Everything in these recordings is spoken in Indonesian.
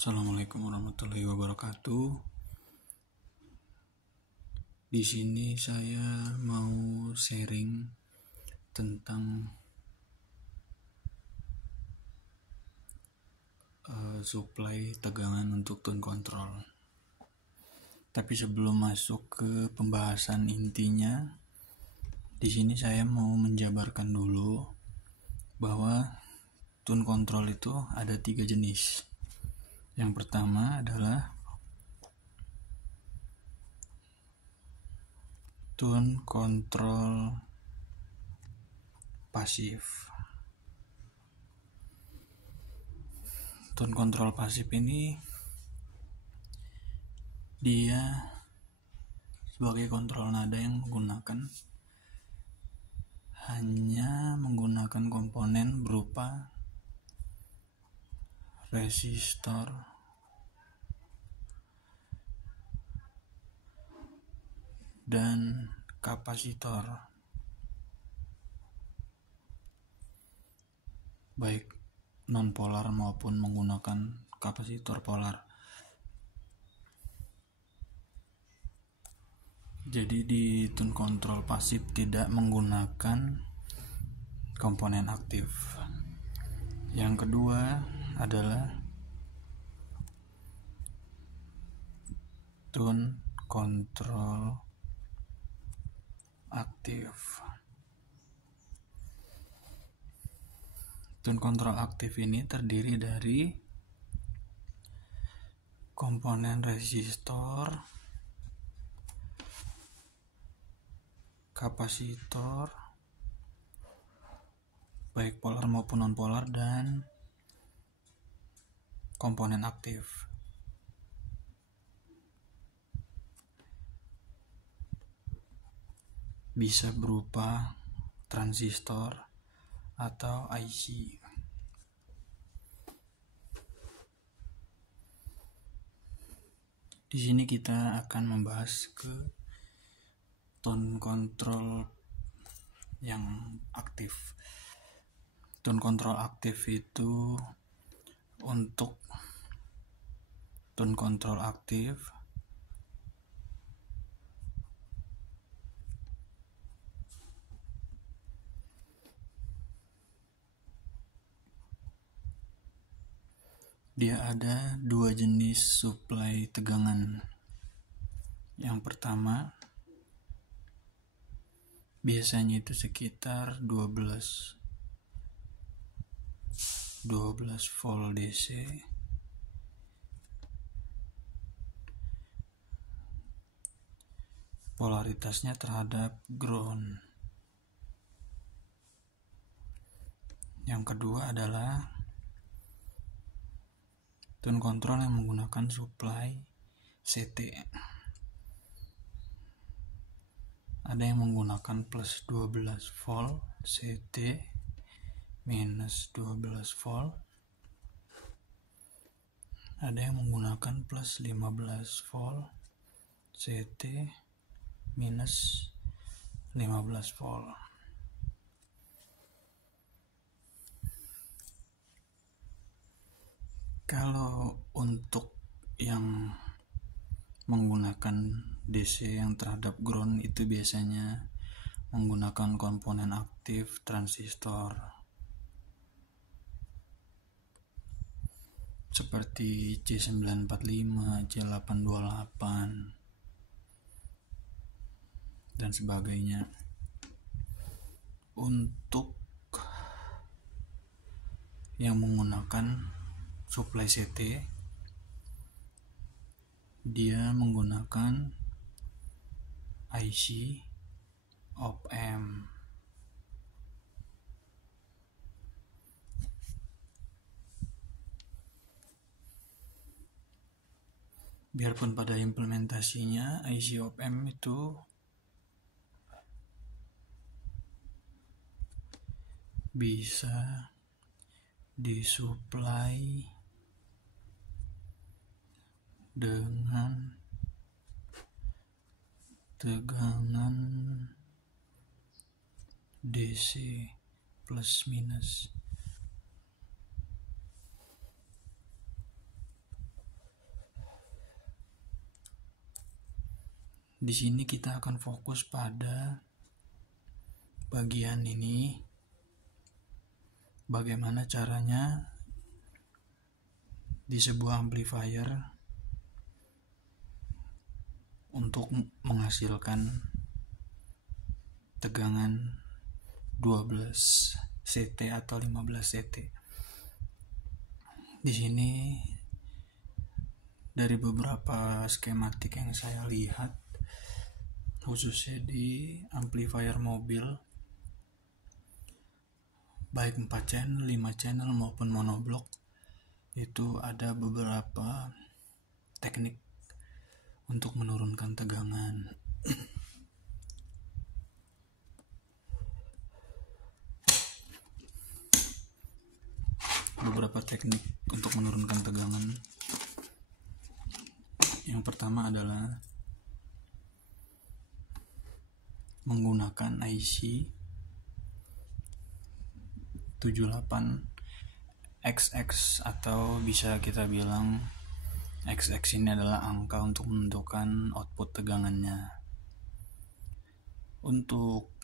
Assalamualaikum warahmatullahi wabarakatuh. Di sini saya mau sharing tentang supply tegangan untuk tone control. Tapi sebelum masuk ke pembahasan intinya, di sini saya mau menjabarkan dulu bahwa tone control itu ada 3 jenis. Yang pertama adalah tone control pasif. Tone control pasif ini dia sebagai kontrol nada yang hanya menggunakan komponen berupa resistor dan kapasitor, baik non-polar maupun menggunakan kapasitor polar. Jadi di tone control pasif tidak menggunakan komponen aktif. Yang kedua adalah tone control aktif. Tone control aktif ini terdiri dari komponen resistor, kapasitor, baik polar maupun non-polar, dan komponen aktif. Bisa berupa transistor atau IC. Di sini kita akan membahas ke tone control yang aktif. Tone control aktif itu, untuk tone control aktif dia ada 2 jenis supply tegangan. Yang pertama biasanya itu sekitar 12 volt DC polaritasnya terhadap ground. Yang kedua adalah tone control yang menggunakan supply CT. Ada yang menggunakan plus 12 volt CT, minus 12 volt. Ada yang menggunakan plus 15 volt CT, minus 15 volt. Kalau untuk yang menggunakan DC yang terhadap ground itu biasanya menggunakan komponen aktif transistor seperti C945, C828 dan sebagainya. Untuk yang menggunakan supply CT, dia menggunakan IC op-amp. Biarpun pada implementasinya IC op-amp itu bisa disuplai dengan tegangan DC plus minus. Di sini kita akan fokus pada bagian ini, bagaimana caranya di sebuah amplifier untuk menghasilkan tegangan 12 CT atau 15 CT. Di sini dari beberapa skematik yang saya lihat, khususnya di amplifier mobil, baik 4 channel, 5 channel maupun monoblok, itu ada beberapa teknik untuk menurunkan tegangan. Beberapa teknik untuk menurunkan tegangan. Yang pertama adalah menggunakan IC 78XX, atau bisa kita bilang XX ini adalah angka untuk menentukan output tegangannya. Untuk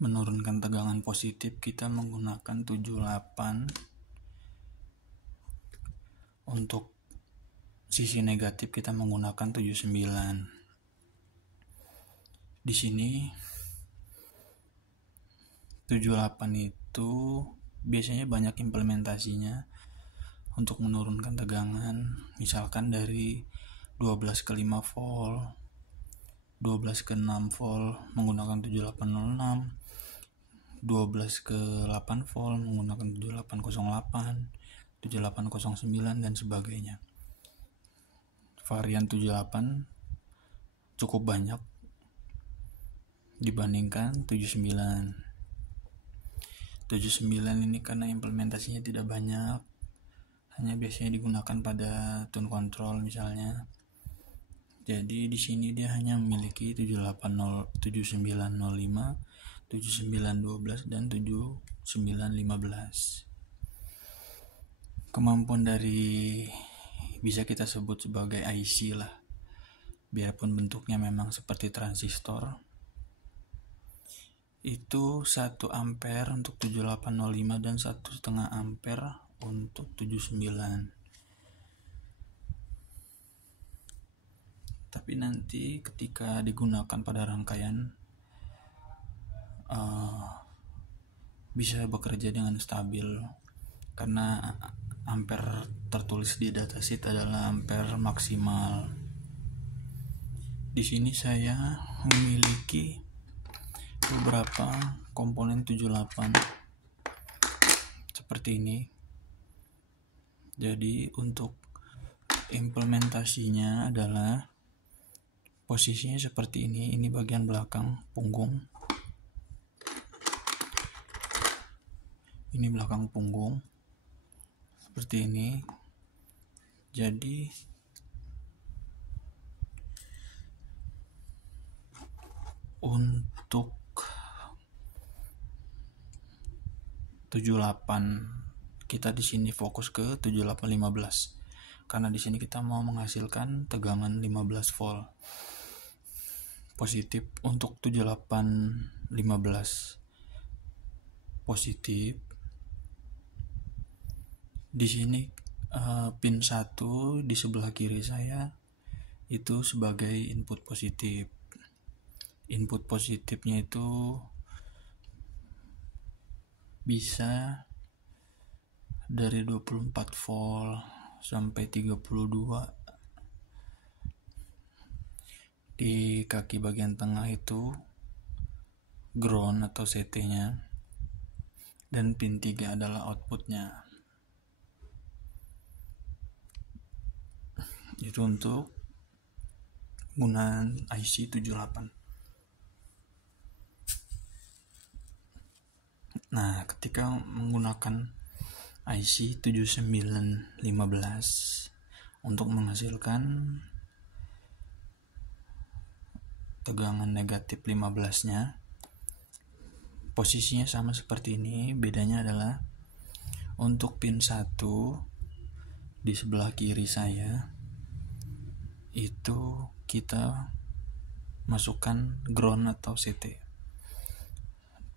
menurunkan tegangan positif kita menggunakan 78. Untuk sisi negatif kita menggunakan 79. Di sini 78 itu biasanya banyak implementasinya untuk menurunkan tegangan, misalkan dari 12 ke 5 volt, 12 ke 6 volt menggunakan 7806, 12 ke 8 volt menggunakan 7808, 7809 dan sebagainya. Varian 78 cukup banyak dibandingkan 79. 79 ini karena implementasinya tidak banyak, hanya biasanya digunakan pada tone control misalnya. Jadi di sini dia hanya memiliki 7905, 7912 dan 7915. Kemampuan dari bisa kita sebut sebagai IC lah, biarpun bentuknya memang seperti transistor, itu 1 ampere untuk 7805 dan 1,5 ampere untuk 79. Tapi nanti ketika digunakan pada rangkaian bisa bekerja dengan stabil, karena ampere tertulis di datasheet adalah ampere maksimal. Di sini saya memiliki beberapa komponen 78 seperti ini. Jadi untuk implementasinya adalah posisinya seperti ini. Ini bagian belakang punggung. Ini belakang punggung. Seperti ini. Jadi untuk 78 kita di sini fokus ke 7815 karena di sini kita mau menghasilkan tegangan 15 volt positif. Untuk 7815 positif di sini pin 1 di sebelah kiri saya itu sebagai input positif. Input positifnya itu bisa dari 24 volt sampai 32. Di kaki bagian tengah itu ground atau CT-nya, dan pin 3 adalah outputnya. Itu untuk penggunaan IC 78. Nah, ketika menggunakan IC 7915 untuk menghasilkan tegangan negatif 15-nya, posisinya sama seperti ini. Bedanya adalah untuk pin 1 di sebelah kiri saya itu kita masukkan ground atau CT.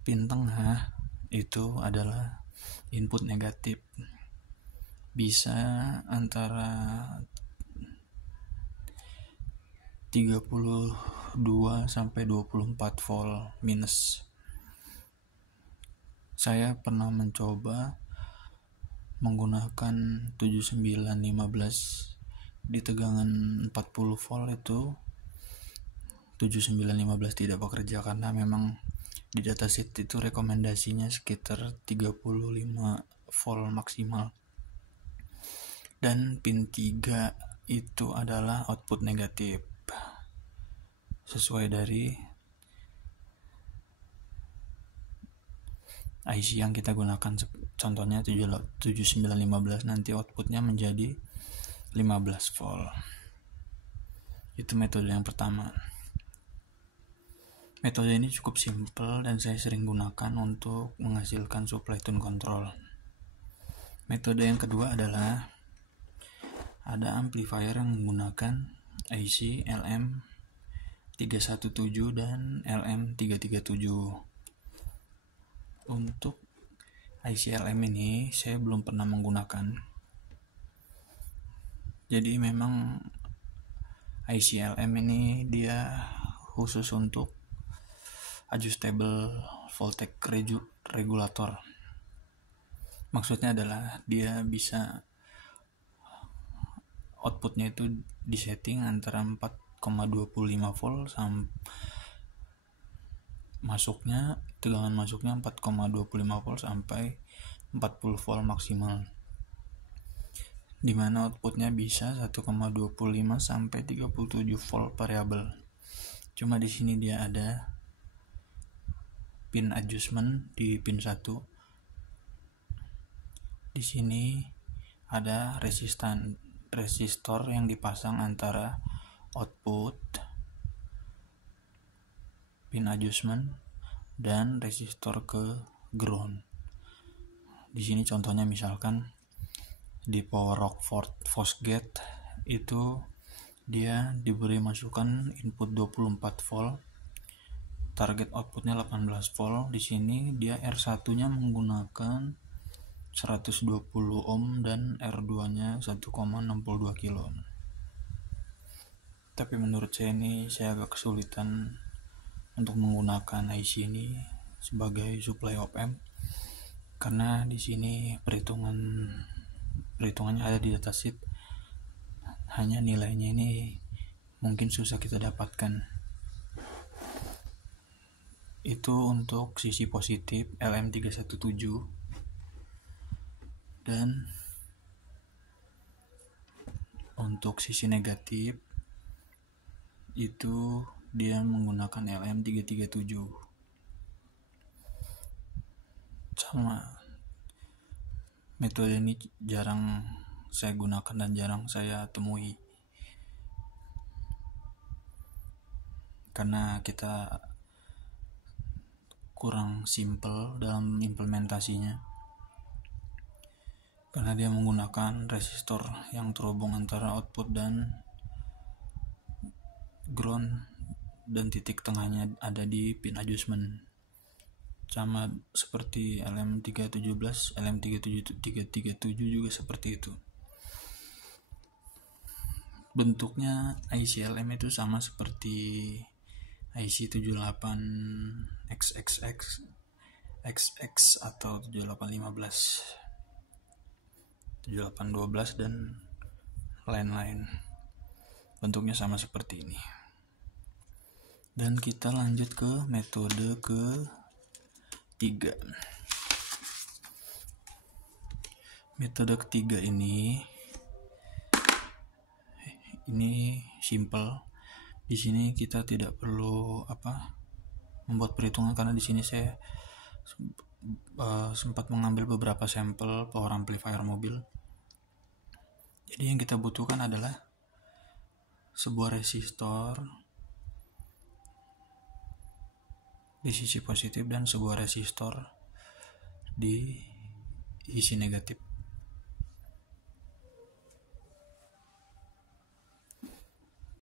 Pin tengah itu adalah input negatif, bisa antara 32 sampai 24 volt minus. Saya pernah mencoba menggunakan 7915 di tegangan 40 volt. Itu 7915 tidak bekerja karena memang di datasheet itu rekomendasinya sekitar 35 volt maksimal. Dan pin 3 itu adalah output negatif sesuai dari IC yang kita gunakan. Contohnya 7915 nanti outputnya menjadi 15 volt. Itu metode yang pertama. Metode ini cukup simpel dan saya sering gunakan untuk menghasilkan supply tune control. Metode yang kedua adalah ada amplifier yang menggunakan IC LM317 dan LM337. Untuk IC LM ini saya belum pernah menggunakan. Jadi memang IC LM ini dia khusus untuk adjustable voltage regulator. Maksudnya adalah dia bisa outputnya itu disetting antara 4,25 volt sampai tegangan masuknya 4,25 volt sampai 40 volt maksimal, dimana outputnya bisa 1,25 sampai 37 volt variabel. Cuma di sini dia ada pin adjustment di pin 1. Di sini ada resistor yang dipasang antara output pin adjustment dan resistor ke ground. Di sini contohnya misalkan di power Rockford Fosgate itu dia diberi masukan input 24 volt, target outputnya 18 volt. Di sini dia R1-nya menggunakan 120 ohm dan R2-nya 1,62 kilo. Tapi menurut saya agak kesulitan untuk menggunakan IC ini sebagai supply op amp karena di sini perhitungannya ada di datasheet, hanya nilainya ini mungkin susah kita dapatkan. Itu untuk sisi positif LM317. Dan untuk sisi negatif itu dia menggunakan LM337. Sama metode ini jarang saya gunakan dan jarang saya temui karena kita kurang simple dalam implementasinya, karena dia menggunakan resistor yang terhubung antara output dan ground dan titik tengahnya ada di pin adjustment. Sama seperti LM317, LM337 juga seperti itu. Bentuknya IC LM itu sama seperti IC 78XXX XX atau 7815, 7812 dan lain-lain. Bentuknya sama seperti ini. Dan kita lanjut ke metode ketiga. Metode ketiga ini simple. Di sini kita tidak perlu membuat perhitungan karena di sini saya sempat mengambil beberapa sampel power amplifier mobil. Jadi yang kita butuhkan adalah sebuah resistor di sisi positif dan sebuah resistor di sisi negatif.